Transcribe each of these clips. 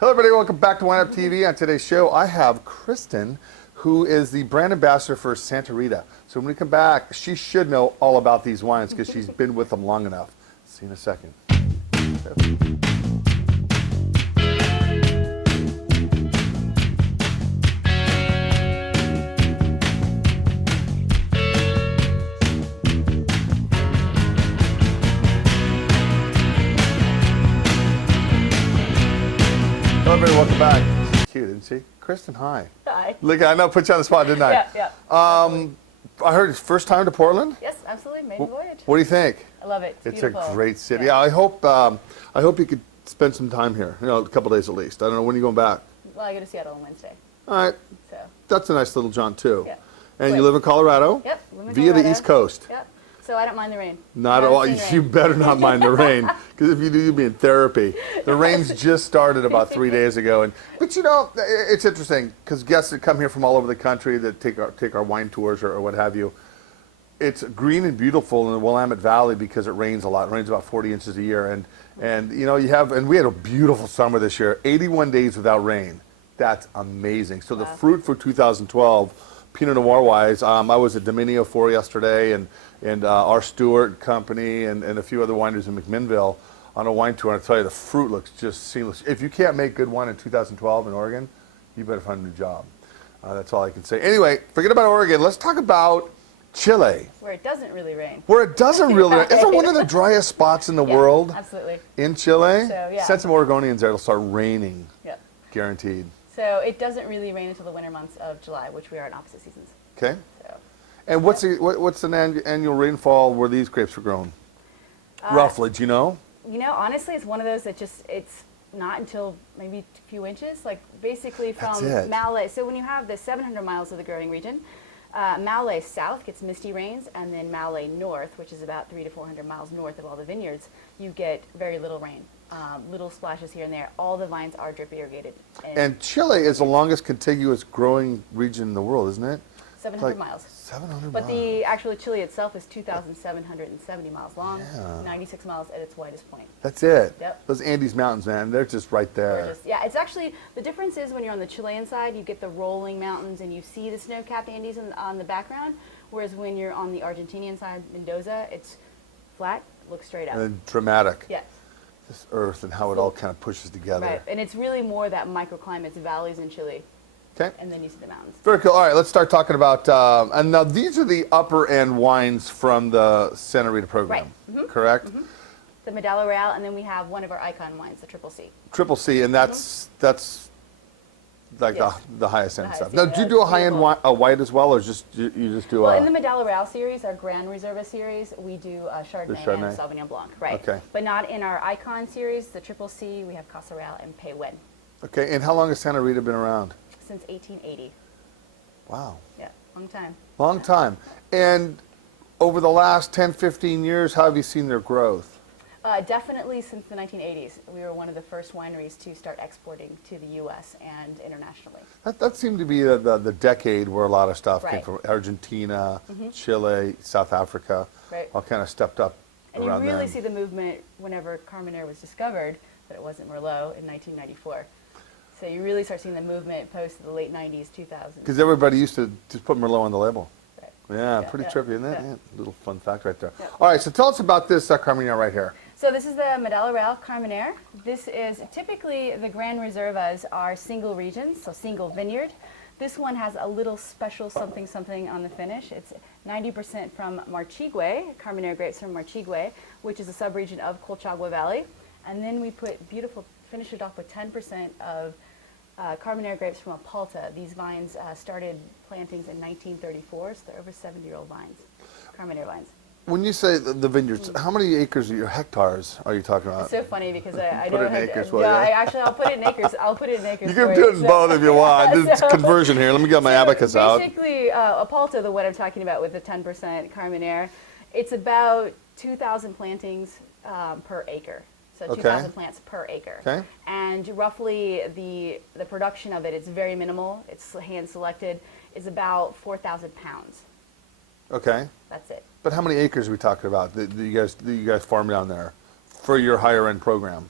Hello everybody, welcome back to WineupTV. On today's show, I have Kristen, who is the brand ambassador for Santa Rita. So when we come back, she should know all about these wines because she's been with them long enough. See you in a second. Hello everybody, welcome back. She's cute, isn't she? Kristen, hi. Hi. Look, I know, put you on the spot, didn't I? Yeah. I heard it's first time to Portland? Yes, absolutely. Maiden voyage. What do you think? I love it. It's beautiful. a great city. Yeah. I hope you could spend some time here. A couple days at least. I don't know, when are you going back? Well, I go to Seattle on Wednesday. All right. So. That's a nice little jaunt too. Yeah. And you live in Colorado? Yep. Live in Via Colorado. the East Coast. Yep. So I don't mind the rain. Not at all. You better not mind the rain, because if you do, you'll be in therapy. The rain's just started about 3 days ago, but it's interesting because guests that come here from all over the country that take our wine tours or what have you. It's green and beautiful in the Willamette Valley because it rains a lot. It rains about 40 inches a year, and we had a beautiful summer this year. 81 days without rain. That's amazing. So the fruit for 2012. Pinot Noir wise, I was at Dominio 4 yesterday, and our Stewart company and a few other wineries in McMinnville on a wine tour. And I tell you, the fruit looks just seamless. If you can't make good wine in 2012 in Oregon, you better find a new job. That's all I can say. Anyway, forget about Oregon. Let's talk about Chile. Where it doesn't really rain. Where it doesn't really rain. It's one of the driest spots in the world. Absolutely. In Chile. So, yeah. Send some Oregonians there, it'll start raining. Yep. Guaranteed. So it doesn't really rain until the winter months of July, which we are in opposite seasons. Okay. So. And what's an annual rainfall where these grapes were grown? Roughly, do you know? Honestly, it's one of those that it's not until maybe a few inches, like basically from Malay. So when you have the 700 miles of the growing region, Malay South gets misty rains, and then Malay North, which is about 300 to 400 miles north of all the vineyards, you get very little rain. Little splashes here and there. All the vines are drip irrigated. And Chile is the longest contiguous growing region in the world, isn't it? 700 miles. 700 But miles. actually Chile itself is 2,770 miles long, 96 miles at its widest point. That's it. Yep. Those Andes Mountains, man, they're just right there. Gorgeous. Yeah, it's actually, the difference is when you're on the Chilean side, you get the rolling mountains and you see the snow-capped Andes on the background, whereas when you're on the Argentinian side, Mendoza, it's flat, looks straight up. And dramatic. Yes. This earth and how it all kind of pushes together. Right, and it's really more that microclimates, valleys in Chile. Okay. And then you see the mountains. Very cool. All right, let's start talking about, and now these are the upper end wines from the Santa Rita program, right. Correct? Mm-hmm. The Medalla Real, and then we have one of our icon wines, the Triple C. Triple C, and that's like the highest end stuff. Now, do you do a high end white as well, or you just do? Well, in the Medalla Real series, our Grand Reserva series, we do Chardonnay and Sauvignon Blanc, right? Okay. But not in our icon series, the Triple C. We have Casa Real and Peywen. Okay, and how long has Santa Rita been around? Since 1880. Wow. Yeah, long time. Long time. And over the last 10, 15 years, how have you seen their growth? Definitely since the 1980s. We were one of the first wineries to start exporting to the U.S. and internationally. That seemed to be the decade where a lot of stuff came Right. from. Argentina, Chile, South Africa, all kind of stepped up and around you really then. see the movement whenever Carmenere was discovered, but it wasn't Merlot in 1994. So you really start seeing the movement post the late 90s, 2000s. Because everybody used to just put Merlot on the label. Right. Yeah, pretty trippy, isn't it? Yeah. Yeah, little fun fact right there. Yeah. All right, so tell us about this Carmenere right here. So this is the Medalla Real Carmenere. This is typically the Grand Reservas are single regions, so single vineyard. This one has a little special something on the finish. It's 90% from Marchigüe, Carmenere grapes from Marchigüe, which is a subregion of Colchagua Valley. And then we finish it off with 10% of Carmenere grapes from Apalta. These vines started plantings in 1934, so they're over 70-year-old vines, Carmenere vines. When you say the vineyards, how many acres or hectares are you talking about? It's so funny because I Put know it in acres, will yeah, you? I'll put it in acres. I'll put it in acres. You can do it in both if you want. It's conversion here. Let me get my abacus out. Basically, Apalta, the one I'm talking about with the 10% Carmenere, it's about 2,000 plantings per acre. So 2,000 plants per acre. Okay. And roughly the production of it, it's very minimal. It's hand selected. Is about 4,000 pounds. Okay. That's it. But how many acres are we talking about that you guys farm down there for your higher end program?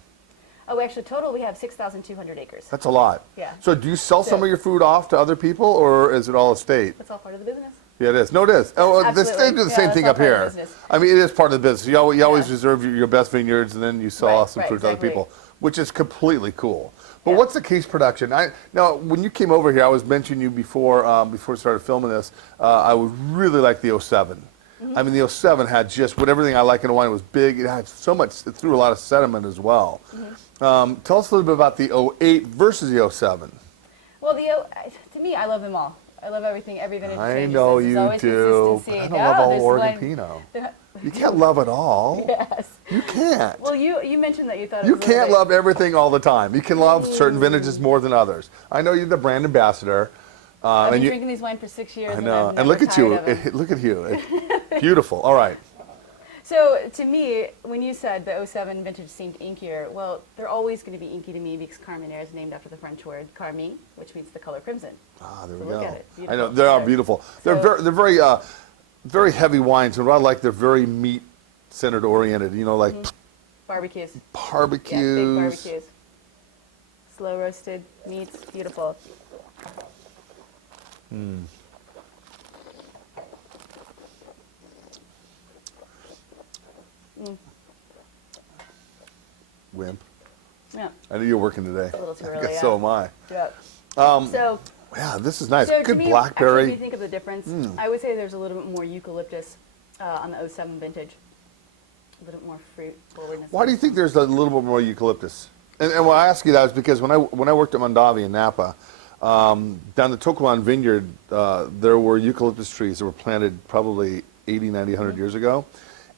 Oh, actually, total we have 6,200 acres. That's a lot. Yeah. So do you sell some So- of your food off to other people, or is it all estate? That's all part of the business. Yeah, it is. No, it is. Oh, they Absolutely. do the Yeah, same that's thing all up part of the here. business. I mean, it is part of the business. You always Yeah. reserve your best vineyards, and then you sell Right, off some right, fruit to other exactly. people, which is completely cool. But Yeah. what's the case production? Now, when you came over here, I was mentioning you before we started filming this. I would really like the '07. Mm-hmm. I mean, the '07 had just what everything I like in a wine. It was big. It had so much. It threw a lot of sediment as well. Mm-hmm. Tell us a little bit about the '08 versus the '07. Well, to me, I love them all. I love everything, every vintage. I changes. know There's you always do, but consistency. I don't No, love all there's Oregon one- Pinot. You can't love it all. Yes. You can't. Well, you mentioned that you thought it You was a little can't bit- love everything all the time. You can love certain vintages more than others. I know you're the brand ambassador. I've been and you, drinking these wines for 6 years. I know. And, And look at you. Of 'em. Look at you. Beautiful. All right. So to me, when you said the '07 vintage seemed inkier, well, they're always going to be inky to me because Carmenere is named after the French word carmine, which means the color crimson. Ah, there So we look go. at it. I know. Beautiful. They are So- beautiful. so- They're very, very heavy wines. And what I like, they're very meat-centered oriented. You know, like Barbecues. barbecues. Yeah, big barbecues. Slow roasted meats, beautiful. Wimp. Yeah, I know you're working today. a little too I early. guess Yeah. so am I. Yeah. Um, So, yeah, this is nice. so to Good me, actually, blackberry. if you think of the difference, I would say there's a little bit more eucalyptus on the '07 vintage. A little bit more fruit forwardness. Why do you think there's a little bit more eucalyptus? And why I ask you that is because when I worked at Mondavi in Napa, down the Toquelan vineyard, there were eucalyptus trees that were planted probably 80, 90, 100 years ago.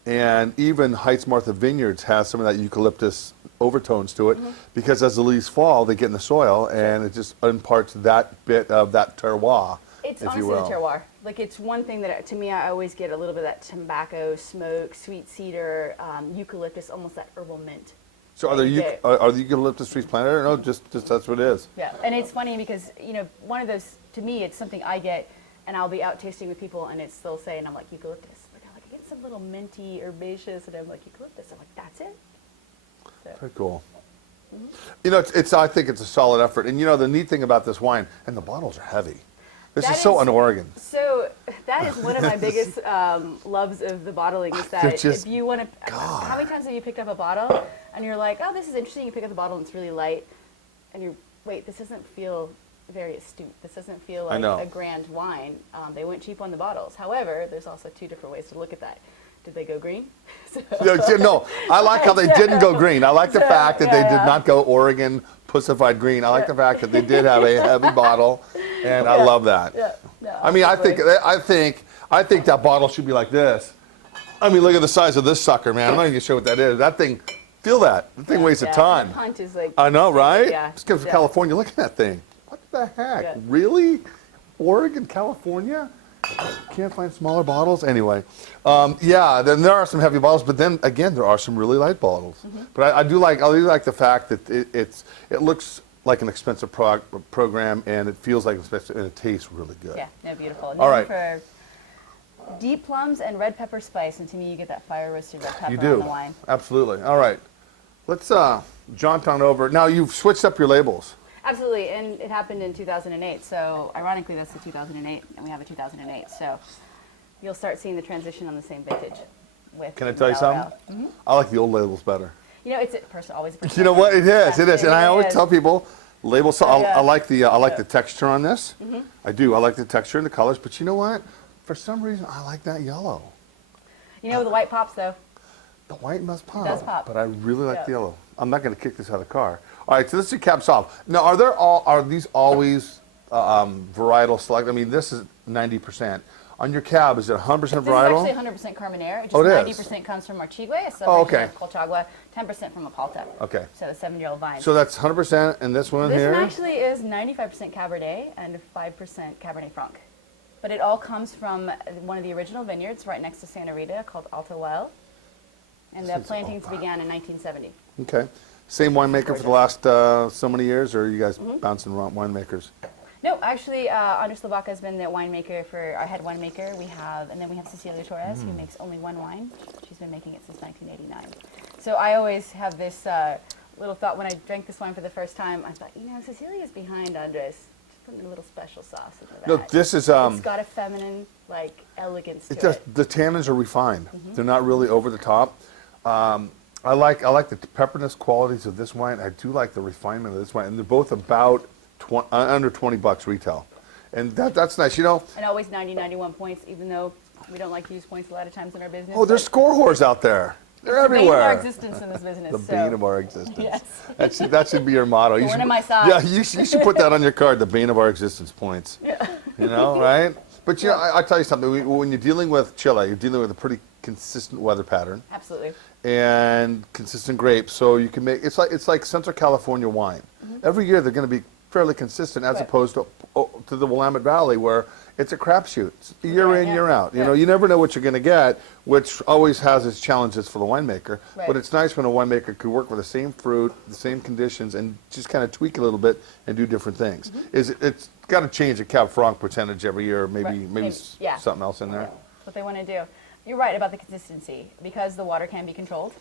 And even Heights Martha Vineyards has some of that eucalyptus overtones to it because as the leaves fall, they get in the soil and it just imparts that bit of that terroir, It's if honestly you will. the terroir. Like it's one thing that to me I always get a little bit of that tobacco, smoke, sweet cedar, eucalyptus, almost that herbal mint. So are there Yeah. are the eucalyptus trees planted or no? Just that's what it is. Yeah, and it's funny because one of those to me it's something I get, and I'll be out tasting with people and they'll say and I'm like eucalyptus. But they're like I get some little minty herbaceous and I'm like eucalyptus. I'm like that's it. So, Very cool. You know, I think it's a solid effort. And you know, the neat thing about this wine, and the bottles are heavy. This That is so is- un-Oregon. So that is one of my biggest loves of the bottling is They're that just- if you want to, how many times have you picked up a bottle and you're like, oh, this is interesting. You pick up the bottle and it's really light, and you're, wait, this doesn't feel very astute. This doesn't feel I like know. a grand wine. They went cheap on the bottles. However, there's also two different ways to look at that. Did they go green? So- No, I like how they didn't go green. I like the fact that they Yeah, did yeah. not go Oregon pussified green. I like the fact that they did have a heavy bottle, and I love that. Yeah, no, I mean, absolutely. I think that bottle should be like this. I mean, look at the size of this sucker, man. I'm not even gonna show what that is. That thing, feel that. That thing weighs a Yeah, ton. the punt is like, I know, right? Yeah, Just comes from yeah. California. Look at that thing. What the heck? Yeah. Really? Oregon, California? Can't find smaller bottles? Anyway. Yeah, then there are some heavy bottles, but then again, there are some really light bottles. Mm-hmm. But I do like the fact that it looks like an expensive program, and it feels like expensive, and it tastes really good. Yeah, no, beautiful. All Known right. for deep plums and red pepper spice, and to me, you get that fire roasted red pepper You on do. the wine. Absolutely. All right. Let's jaunt on over. Now, you've switched up your labels. Absolutely, and it happened in 2008. So, ironically, that's the 2008, and we have a 2008. So, you'll start seeing the transition on the same vintage. With Can I tell you Valorel. something? I like the old labels better. You know, it's always a personal. You know what? It is. It is. And I always is. tell people, labels. So Yeah. I like the texture on this. I do. I like the texture and the colors. But you know what? For some reason, I like that yellow. You know, the white pops though. The white must pop. does pop. But I really like Yeah. the yellow. I'm not going to kick this out of the car. All right. So this is caps off. Now, are these always varietal select? I mean, this is 90%. On your cab, is it 100% This is varietal? actually 100% Carmenere. Just Oh, it is? 90% comes from Archigua, a Oh, suburb okay. of Colchagua, 10% from Apalta. Okay. So the 7-year-old vine. So that's 100%, and this one This here? one actually is 95% Cabernet and 5% Cabernet Franc. But it all comes from one of the original vineyards right next to Santa Rita called Alto Well. And the This is- plantings began in 1970. Okay. Same winemaker for the last so many years, or are you guys Mm-hmm. bouncing around winemakers? No, actually, Andres Lavaca has been the winemaker our head winemaker. And then we have Cecilia Torres, who makes only one wine. She's been making it since 1989. So I always have this little thought when I drank this wine for the first time, I thought, Cecilia's behind Andres. Just putting a little special sauce in the No, vat. this is It's got a feminine, like, elegance to it does, it. the tannins are refined. They're not really over the top. I like the pepperness qualities of this wine. I do like the refinement of this wine, and they're both about under $20 retail, and that's nice. You know. And always 90, 91 points, even though we don't like to use points a lot of times in our business. Oh, there's score whores out there. They're the bane of our everywhere. existence in this business. The so. bane of our existence. Yes. That should be your motto. You Thorn should, in my side. yeah, you should put that on your card. The bane of our existence points. Yeah. You know, right? But you know, I tell you something. When you're dealing with Chile, you're dealing with a pretty consistent weather pattern Absolutely. and consistent grapes. So you can make it's like Central California wine. Every year they're going to be fairly consistent, as Right. opposed to the Willamette Valley, where it's a crapshoot. It's year in, yeah. year out. You Yeah. know, you never know what you're going to get, which always has its challenges for the winemaker. Right. But it's nice when a winemaker could work with the same fruit, the same conditions, and just kind of tweak a little bit and do different things. It's got to change the Cab Franc percentage every year, maybe Right. Yeah. something else in there. That's what they want to do. You're right about the consistency, because the water can be controlled,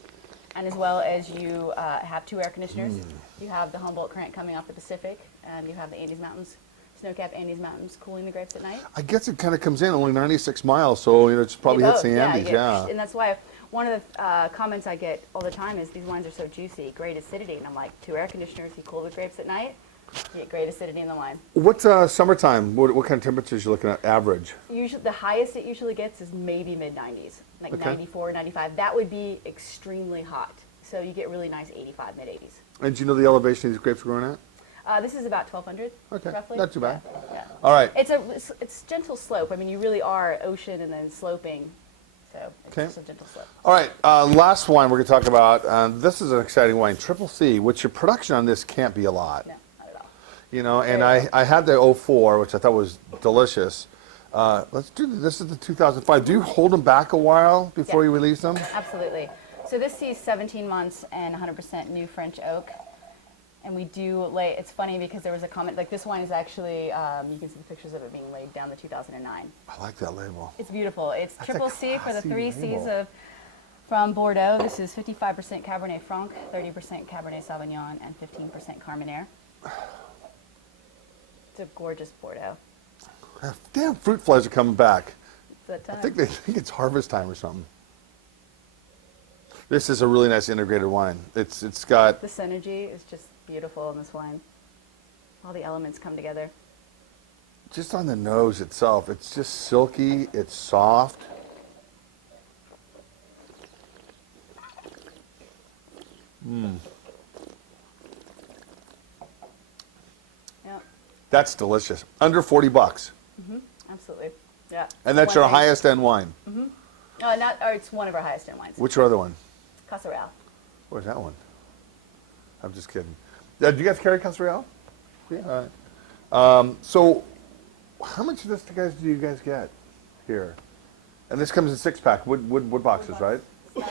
and as well as you have 2 air conditioners. You have the Humboldt Current coming off the Pacific, and you have the Andes Mountains, snow-capped Andes Mountains, cooling the grapes at night. I guess it kind of comes in only 96 miles, so you know it probably hits the Andes. you get- Yeah. And that's why one of the comments I get all the time is these wines are so juicy, great acidity, and I'm like, 2 air conditioners, you cool the grapes at night, you get great acidity in the wine. What's summertime? What kind of temperatures you looking at? Average. Usually, the highest it usually gets is maybe mid-90s, like Okay. 94, 95. That would be extremely hot. So you get really nice 85, mid-80s. And do you know the elevation these grapes are growing at? This is about 1,200, Okay, roughly. not too bad. Yeah. All right. It's gentle slope. I mean, you really are ocean and then sloping, so it's Okay. just a gentle slope. All right, last wine we're going to talk about. This is an exciting wine, Triple C, which your production on this can't be a lot. No, not at all. You know, and Very I had the 04, which I thought was delicious. Let's do this. Is the 2005. Do you hold them back a while before Yeah. you release them? Absolutely. So this sees 17 months and 100% new French oak. And we do lay, it's funny because there was a comment, like this wine is actually, you can see the pictures of it being laid down the 2009. I like that label. It's beautiful. It's That's a Triple C for the classy 3 C's label. from Bordeaux. This is 55% Cabernet Franc, 30% Cabernet Sauvignon, and 15% Carmenere. It's a gorgeous Bordeaux. Damn, fruit flies are coming back. It's that I time. think they think it's harvest time or something. This is a really nice integrated wine. It's got The synergy is just beautiful in this wine. All the elements come together. just on the nose itself. It's just silky. It's soft. Yeah, That's delicious. Under $40, absolutely. Yeah. and that's One your thing- highest end wine. or it's one of our highest end wines. Which other one? Casa Real. Where's that one? I'm just kidding. Do you guys carry Casa Real? Yeah. All right. So, how much of this do you guys get here? And this comes in 6-pack wood boxes, right? Slide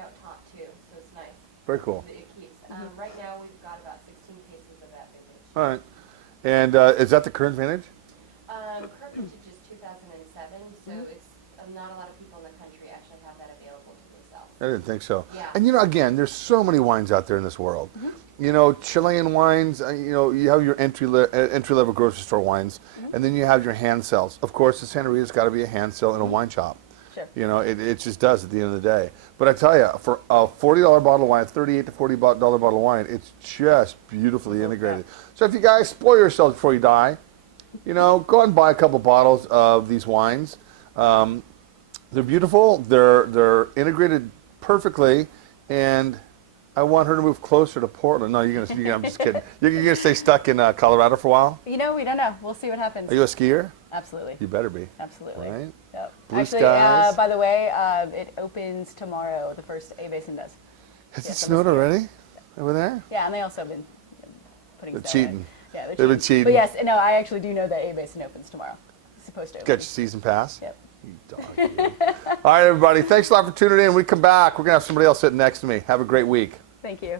out top too, so it's nice. Very cool. It keeps. Right now we've got about 16 cases of that vintage. All right. And is that the current vintage? Current vintage is 2007, so it's not a lot of people in the country actually have that available to themselves. I didn't think so. Yeah. And you know, again, there's so many wines out there in this world. You know, Chilean wines. You know, you have your entry level grocery store wines, and then you have your hand sells. Of course, the Santa Rita's got to be a hand sell in a wine shop. Sure. You know, it just does at the end of the day. But I tell you, for a $40 bottle of wine, $38 to $40 bottle of wine, it's just beautifully integrated. So if you guys spoil yourselves before you die, you know, go out and buy a couple bottles of these wines. They're beautiful. They're integrated perfectly, and I want her to move closer to Portland. No, I'm just kidding. You're gonna stay stuck in Colorado for a while? You know, we don't know. We'll see what happens. Are you a skier? Absolutely. You better be. Absolutely. Right? Yep. Blue Actually, skies. by the way, it opens tomorrow. The first A Basin does. Has Yeah, it so snowed let's- already over there? Yeah, and they also have been putting They're snow in. cheating. Yeah, They've been cheating. But yes, no, I actually do know that A Basin opens tomorrow. It's supposed to open. Got your season pass? Yep. You dog. You. All right, everybody. Thanks a lot for tuning in. When we come back, we're going to have somebody else sitting next to me. Have a great week. Thank you.